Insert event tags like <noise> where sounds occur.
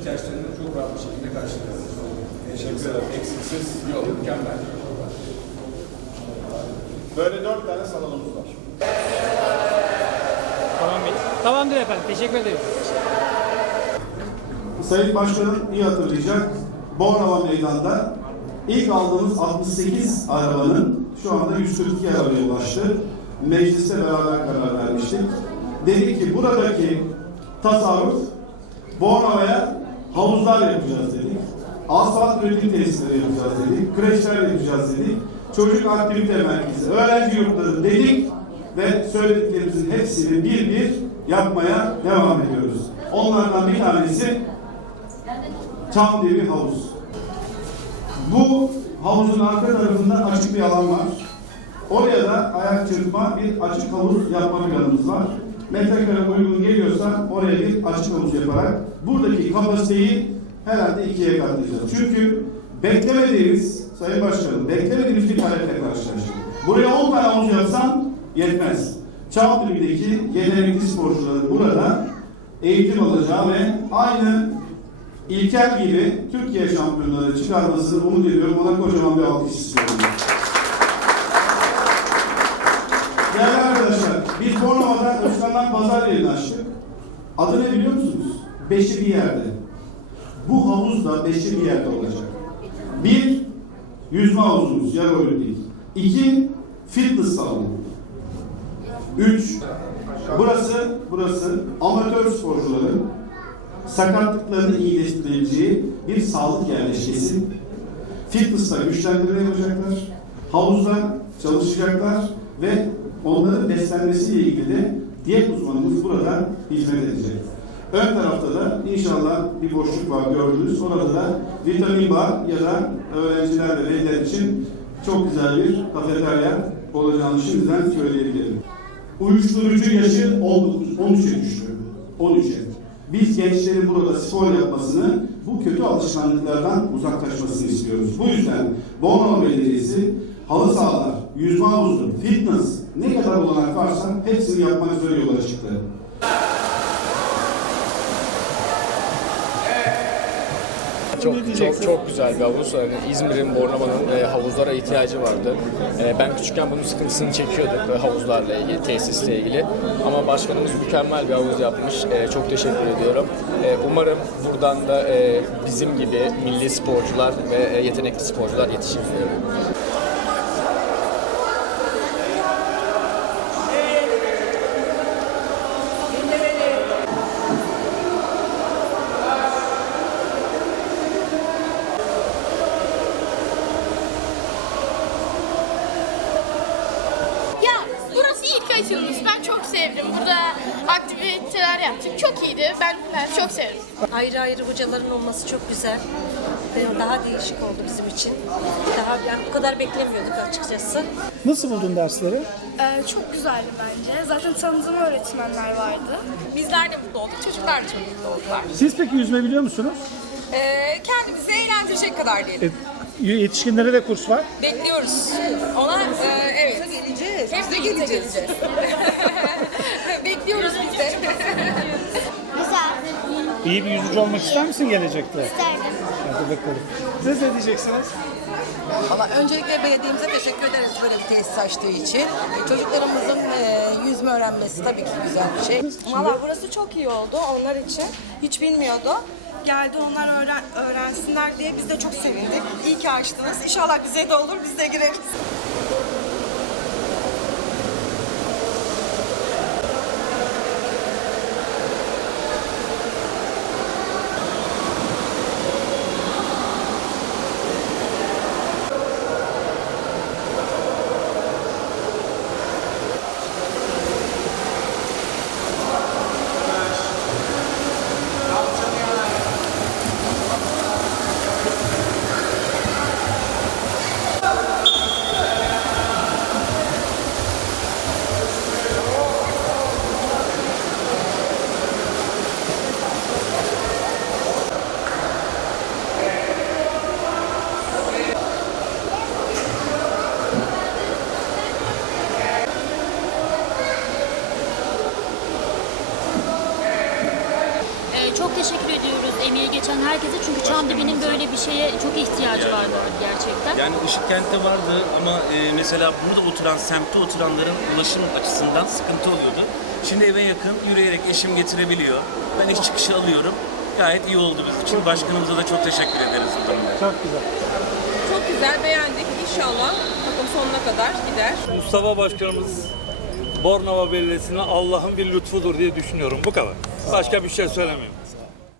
ihtiyaçlarını çok rahat bir şekilde karşılıyor. Teşekkür ederim. Eksiksiz, yok, mükemmel. Böyle dört tane salonumuz var. Tamam Bey. Tamamdır efendim. Teşekkür ederiz. Sayın Başkanım iyi hatırlayacak. Bornova Meydan'da ilk aldığımız 68 arabanın şu anda 142 arabaya ulaştı. Mecliste beraber karar vermiştik. Dedi ki buradaki tasarruf Bornova'ya havuzlar yapacağız dedik. Asfalt üretim tesisleri yapacağız dedik. Kreşler yapacağız dedik. Çocuk aktivite merkezi, öğrenci yurtları dedik ve söylediklerimizin hepsini bir bir yapmaya devam ediyoruz. Onlardan bir tanesi Çamdevi Havuz. Bu havuzun arka tarafında açık bir alan var. Oraya da ayak çırpma bir açık havuz yapma planımız var. Metrekare uygun geliyorsa oraya bir açık havuz yaparak buradaki kapasiteyi herhalde ikiye katlayacağız. Çünkü beklemediğimiz, Sayın Başkanım, beklemediğimiz bir taleple karşılaştık. Buraya 10 tane havuz yapsam yetmez. Çamlıba'daki yetenekli sporcuların burada eğitim alacağı ve aynı İlker gibi Türkiye şampiyonları çıkarmasını umut ediyorum. Ona kocaman bir alkış istiyorum. Özkan'dan pazar yerini açtık. Adı ne biliyor musunuz? Beşi bir yerde. Bu havuz da beşi bir yerde olacak. Bir, yüzme havuzumuz, yer oyunu değil. İki, fitness salonu. Üç, burası, burası amatör sporcuların sakatlıklarını iyileştirebileceği bir sağlık yerleşkesi. Fitness'ta güçlendirme yapacaklar. Havuzda çalışacaklar ve onların beslenmesiyle ilgili de diyet uzmanımız burada hizmet edecek. Ön tarafta da inşallah bir boşluk var gördünüz. Orada da vitamin bar ya da öğrenciler ve veliler için çok güzel bir kafeterya olacağını şimdiden söyleyebilirim. Uyuşturucu yaşı 13'e düştü. 13'e. Biz gençlerin burada spor yapmasını, bu kötü alışkanlıklardan uzaklaşmasını istiyoruz. Bu yüzden Bornova Belediyesi halı sahalar, yüzme havuzu, fitness ne kadar olanak varsa hepsini yapmak üzere yola çıktı. Çok çok çok güzel bir havuz. Yani İzmir'in, Bornova'nın e, havuzlara ihtiyacı vardı. E, ben küçükken bunun sıkıntısını çekiyorduk e, havuzlarla ilgili, tesisle ilgili. Ama başkanımız mükemmel bir havuz yapmış. E, çok teşekkür ediyorum. E, umarım buradan da e, bizim gibi milli sporcular ve e, yetenekli sporcular yetişir. Ya açılmış. Ben çok sevdim. Burada aktiviteler yaptık. Çok iyiydi. Ben, ben çok sevdim. Ayrı ayrı hocaların olması çok güzel. Ee, Daha değişik oldu bizim için. Daha yani bu kadar beklemiyorduk açıkçası. Nasıl buldun dersleri? Ee, çok güzeldi bence. Zaten tanıdığım öğretmenler vardı. Bizler de mutlu olduk, çocuklar da çok mutlu oldular. Siz peki yüzme biliyor musunuz? Ee, kendimizi eğlendirecek kadar diyelim. E, yetişkinlere de kurs var. Bekliyoruz. Ona e, evet. geleceğiz. Hep birlikte geleceğiz. <laughs> Bekliyoruz biz de. İyi bir yüzücü olmak ister misin gelecekte? İsterdim. Hadi bakalım. Siz ne diyeceksiniz? Ama öncelikle belediyemize teşekkür ederiz böyle bir tesis açtığı için. E, Çocuklarımızın e, yüzme öğrenmesi tabii ki güzel bir şey. Valla burası çok iyi oldu onlar için. Hiç bilmiyordu. Geldi onlar öğren, öğrensinler diye biz de çok sevindik. İyi ki açtınız. İnşallah bize de olur, biz de gireriz. Herkese çünkü Çamdibi'nin böyle bir şeye çok ihtiyacı vardı gerçekten. Yani Işıkkent'te vardı ama e, mesela burada oturan, semtte oturanların ulaşım açısından sıkıntı oluyordu. Şimdi eve yakın yürüyerek eşim getirebiliyor. Ben iş çıkışı alıyorum. Gayet iyi oldu bizim için. Başkanımıza da çok teşekkür ederiz bu durumda. Çok güzel. Çok güzel beğendik. İnşallah takım sonuna kadar gider. Mustafa Başkanımız Bornova Belediyesi'ne Allah'ın bir lütfudur diye düşünüyorum. Bu kadar. Başka bir şey söylemiyorum.